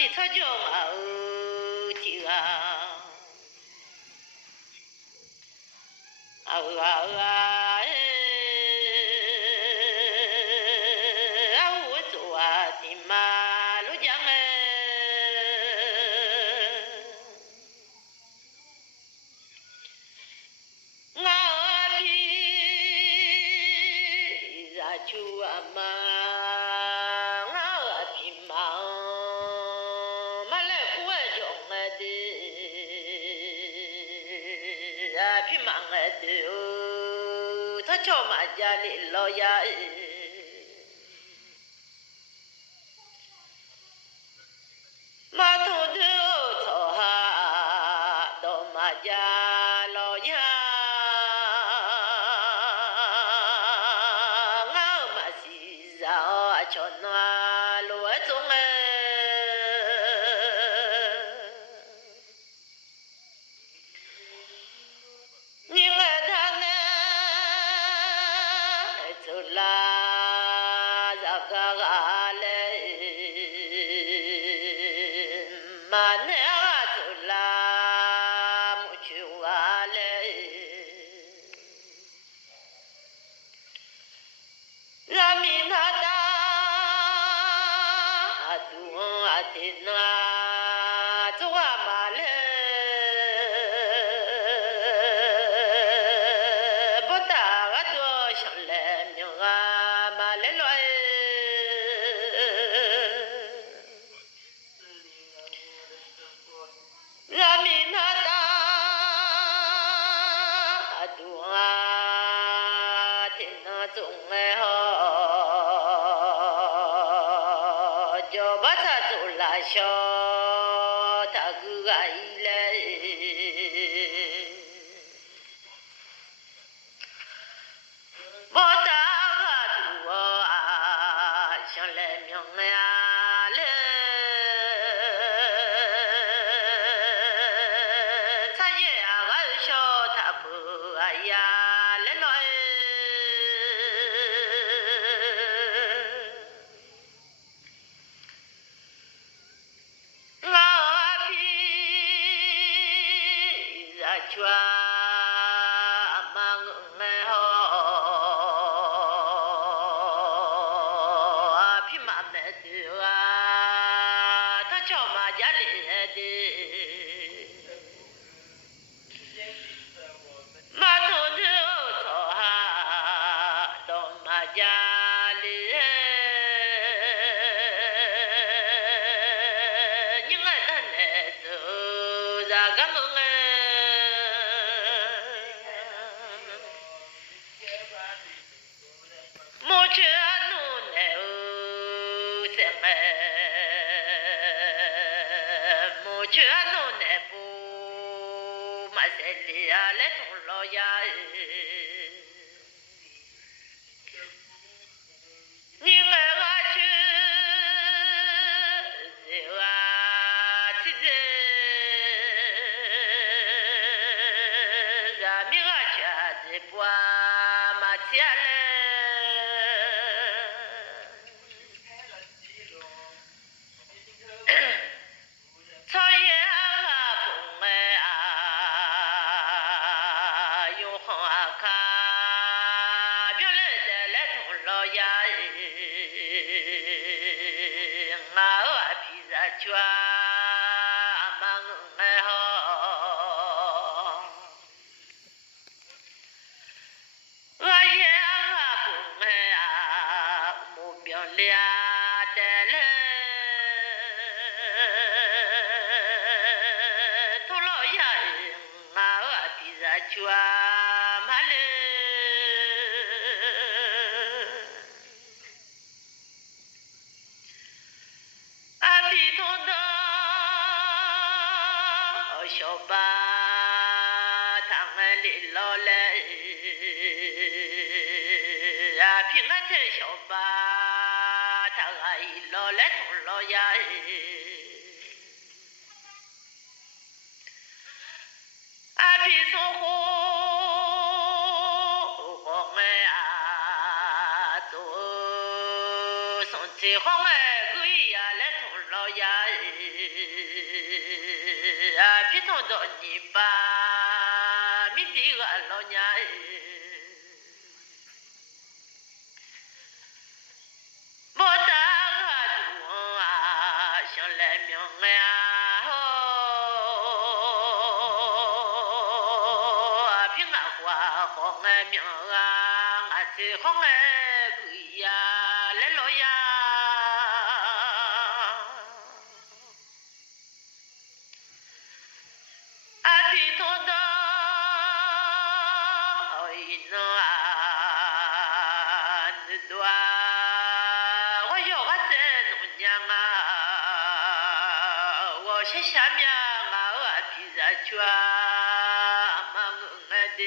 미쳐줘 어디가 아우아우아 아우 좋아 디마루 장에 나비 자주아마 나비마 말레 구해종에디 아비망에디 더쳐마자리 로야 마토드 저하 너마자 로야 마시자 전화 로종에 닝아다네 졸라 자가가래 마네가 졸라 무추가래 라미나다 아두아티나 좋아말레 보다가도 설레명아 말레로에 라미나다 아두아티나 종에호 저바사 졸라셔 다그가 일래 보다가 두어 설레명야래 사예아가 쇼 다부아야 레로에 나비 자주아 망매호 아피마메드아 더쳐마자리에디 마토드 저하 너마자리에 닝아다네 자가멍에 모처누네 우생에 모처누네 부마셀리아레 돌로야 닝아가 주제와 치제 자미가 자제과 마치알레 서예아가 봉에아 용화가 별레들레 돌로야 나와 비자주아 망해호 와예아가 봉에아 무별리아들레 돌로야 나와 비자주아 말레 아비도다 쇼바 당을릴로레 아핑한테 쇼바 당아일로레 돌로야 아비소호 홍해아 또 손지 홍해 그이야 내 돌로야 皮痛到你把米地个老娘，莫打个中啊，想来命呀，平安花好爱命啊，俺这好爱贵呀，来老呀。皮痛到一弄啊，你多我要我在农娘啊，我是下面啊，皮在圈嘛我的，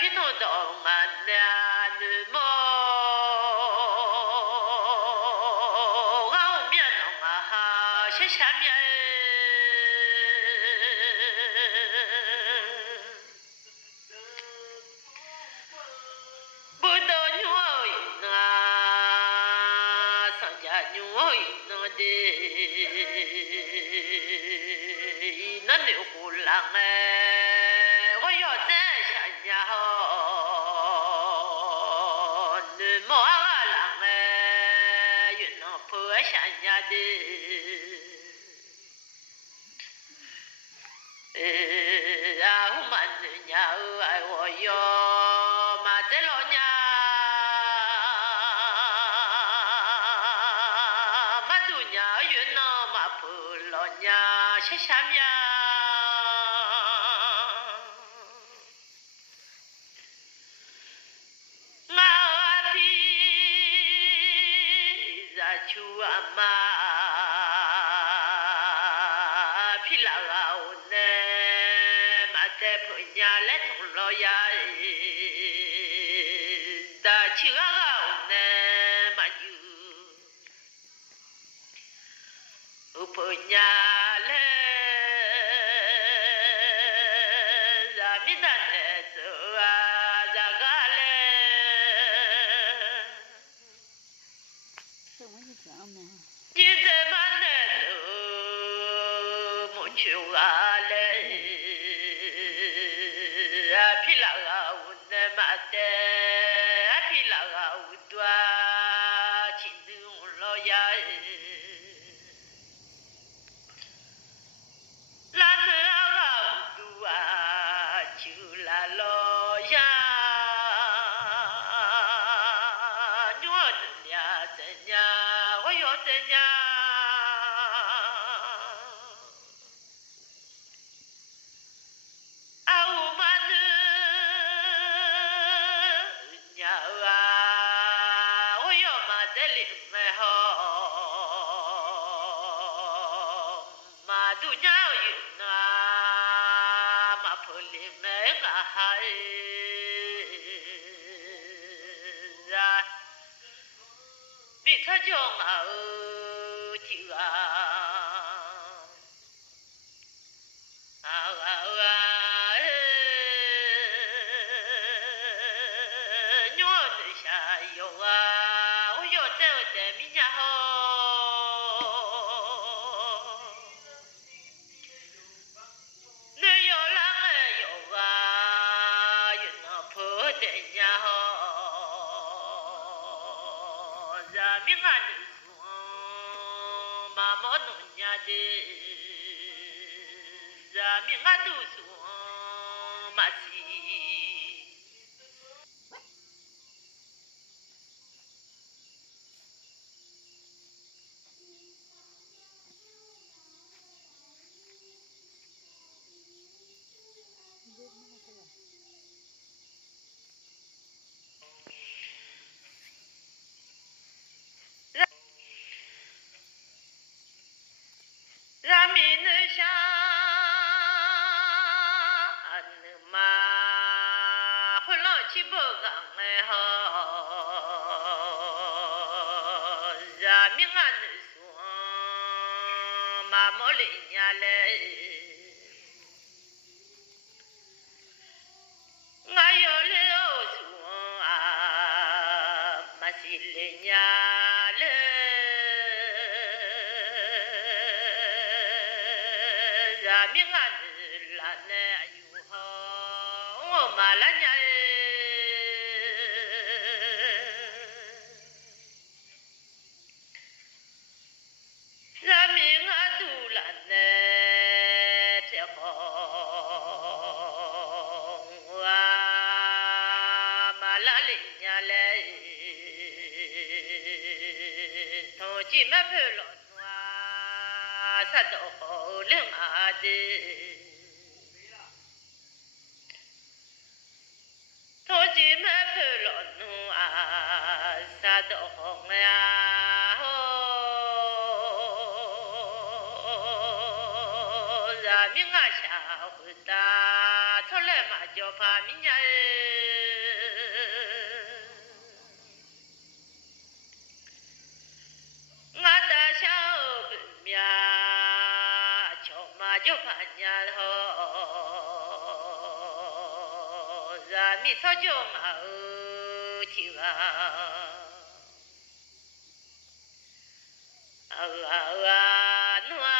皮痛到俺俩你么？是下面不到牛啊，上家牛弄的，那牛胡狼哎，我要在下家好，你莫啊狼哎，又能破下家的。我们娘爱我哟，妈在老娘，妈都娘有那妈婆老娘吃下面，我皮在秋妈。来从老呀，大起个呢嘛就，婆娘来，咱们来走啊，咋个来？你怎么来走？没去啊来？皮拉个乌那嘛的，皮拉个乌多，亲人老呀，拉那个乌多啊，就拉老呀，我的呀怎样，我要怎样？他叫我听啊，娘的下药啊，我要在米家好，那要啷个药啊，又那破的家好，咱们俺的说妈妈弄家的，咱们俺都说马西。咱们那下那嘛，回老起不刚哎好，咱们俺那说妈妈来年来。我要了说啊，嘛是人呀嘞，咱们俺的那那有好，我嘛那呀。咱们俺都那那这好啊，嘛拉里呀嘞，从今嘛不老啊，啥都好了嘛的。从今嘛不老啊，啥都好呀，咱们俺下回打，出来嘛就怕明呀。我的小本命，瞧嘛就怕伢头，咱们早就嘛听啊，侬啊，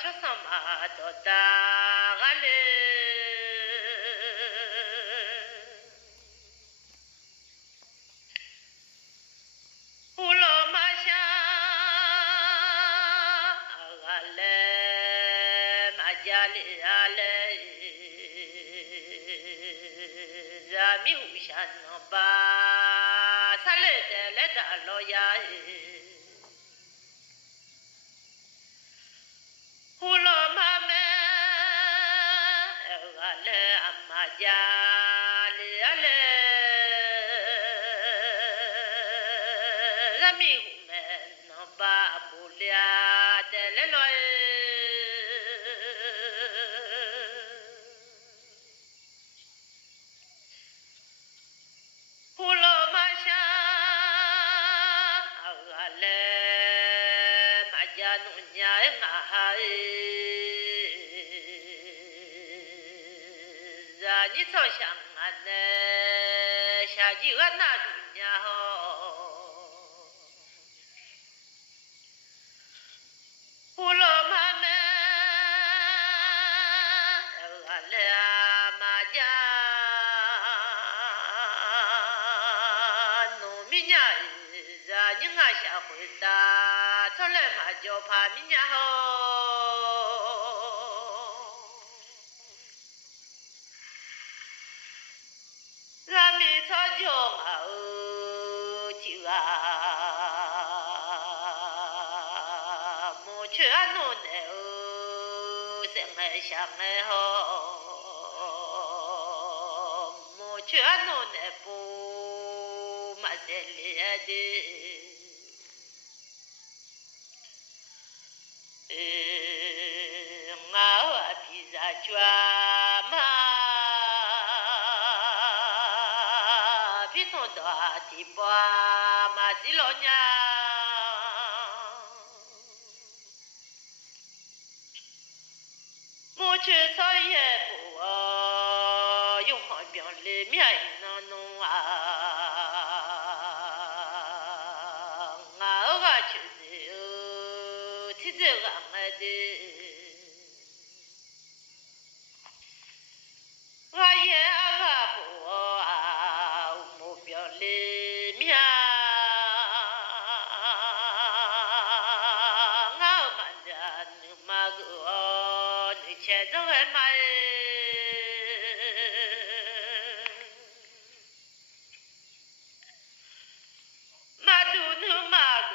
叫什么多大个嘞？乌罗马下阿嘞马家里阿嘞，咱们乌山那巴萨勒的来打老呀，乌罗马们阿嘞阿马家里阿嘞。咱们我们能把不了的来来，胡老马下阿来马家农家啊，让你朝向俺呢，下几个那农家好。乌罗马们，阿来马家农民呀，让你俺下回答，出来嘛就怕民家好。咱们早就嘛就去安弄的生爱想爱好，莫去安弄的不嘛是烈的，我披萨抓嘛，披头大地巴嘛是老娘。我去草也不用好病里面能弄啊，我就是提着俺的，我也不目标里面，我们家你妈个你牵着俺妈。马都能马个，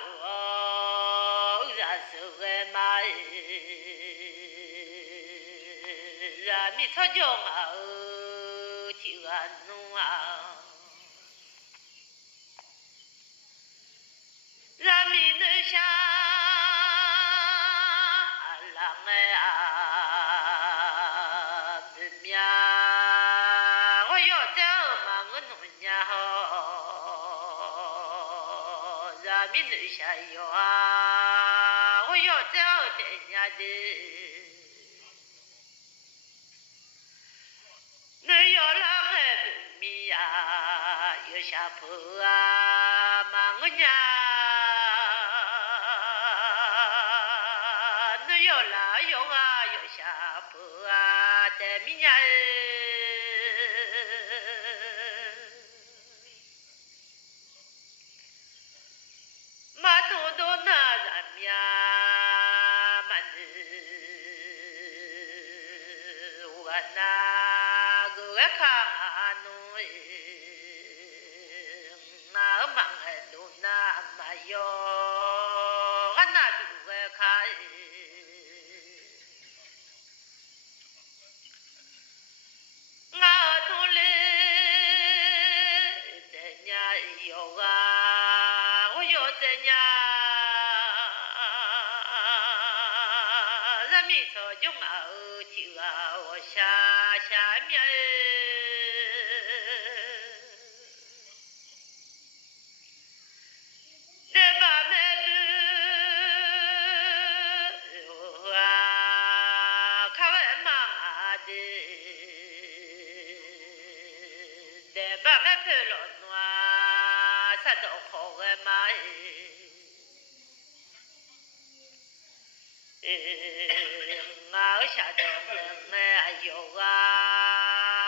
咱是个马，咱们草叫马听俺弄啊，咱们能下浪哎啊，命我要走嘛我弄呀好。咱们能下药啊，我要走的呀的，那要让俺米呀，有下坡啊，忙我娘，侬有拉用啊，有下坡啊，的米呀。马多多那人呀，蛮子我那个看啊侬那忙都那么哟，俺那都个看，俺都嘞怎样有啊，我有怎样。人民说用啊，就啊，我下面。这把妹子啊，看我妈的，这把妹子老暖，啥都好个嘛。我下到门哎呦啊，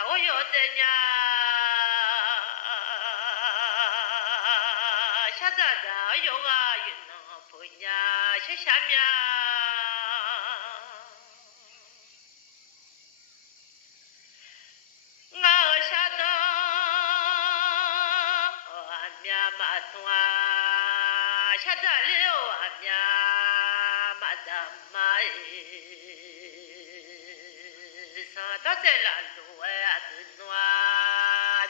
我要怎样？下咋咋用啊？云南婆娘下下面，我下到俺面马端，下咋了俺面马咋嘛？上到在那路啊子暖，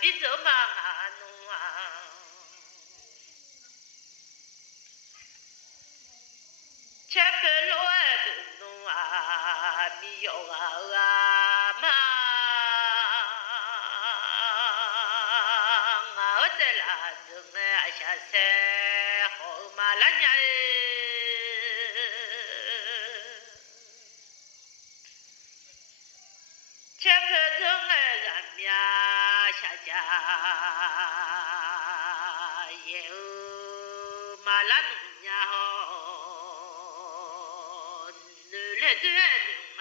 比走嘛啊暖。切克罗的侬啊，米有啊嘛，我在那种哎下山好嘛那年，切克种哎人民下家有嘛那农家伙。来对牛哎，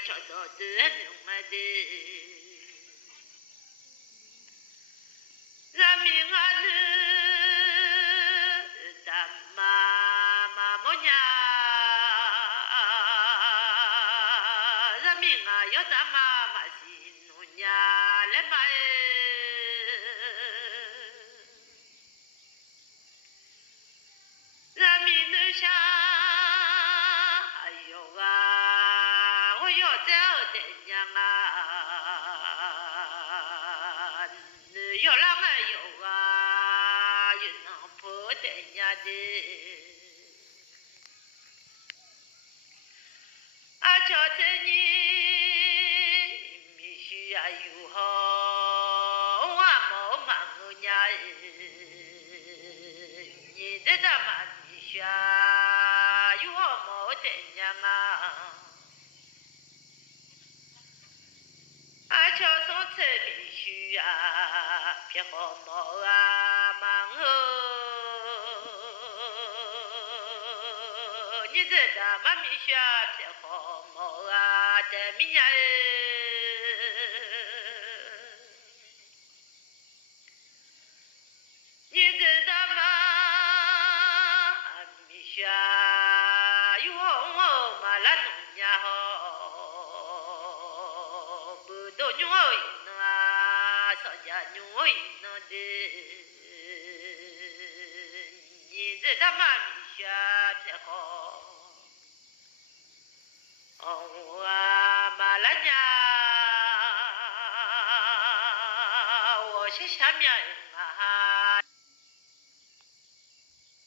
叫到对牛哎的，人民啊女，大妈么娘，人民啊要大妈是奴娘来买，人民女下。有啷个有啊？有那破的呀的，啊，叫这你必须要有好，我冇忙我呀，你这他妈必须有好冇的呀啊！啊，叫上这必须呀，别好冇啊忙哦，你这他妈必须别好冇啊的米呀，你这他妈必须有好嘛那农家好。都牛呢，上家牛呢的，你这他妈咪学偏好，哦啊马拉娘，我是下面人。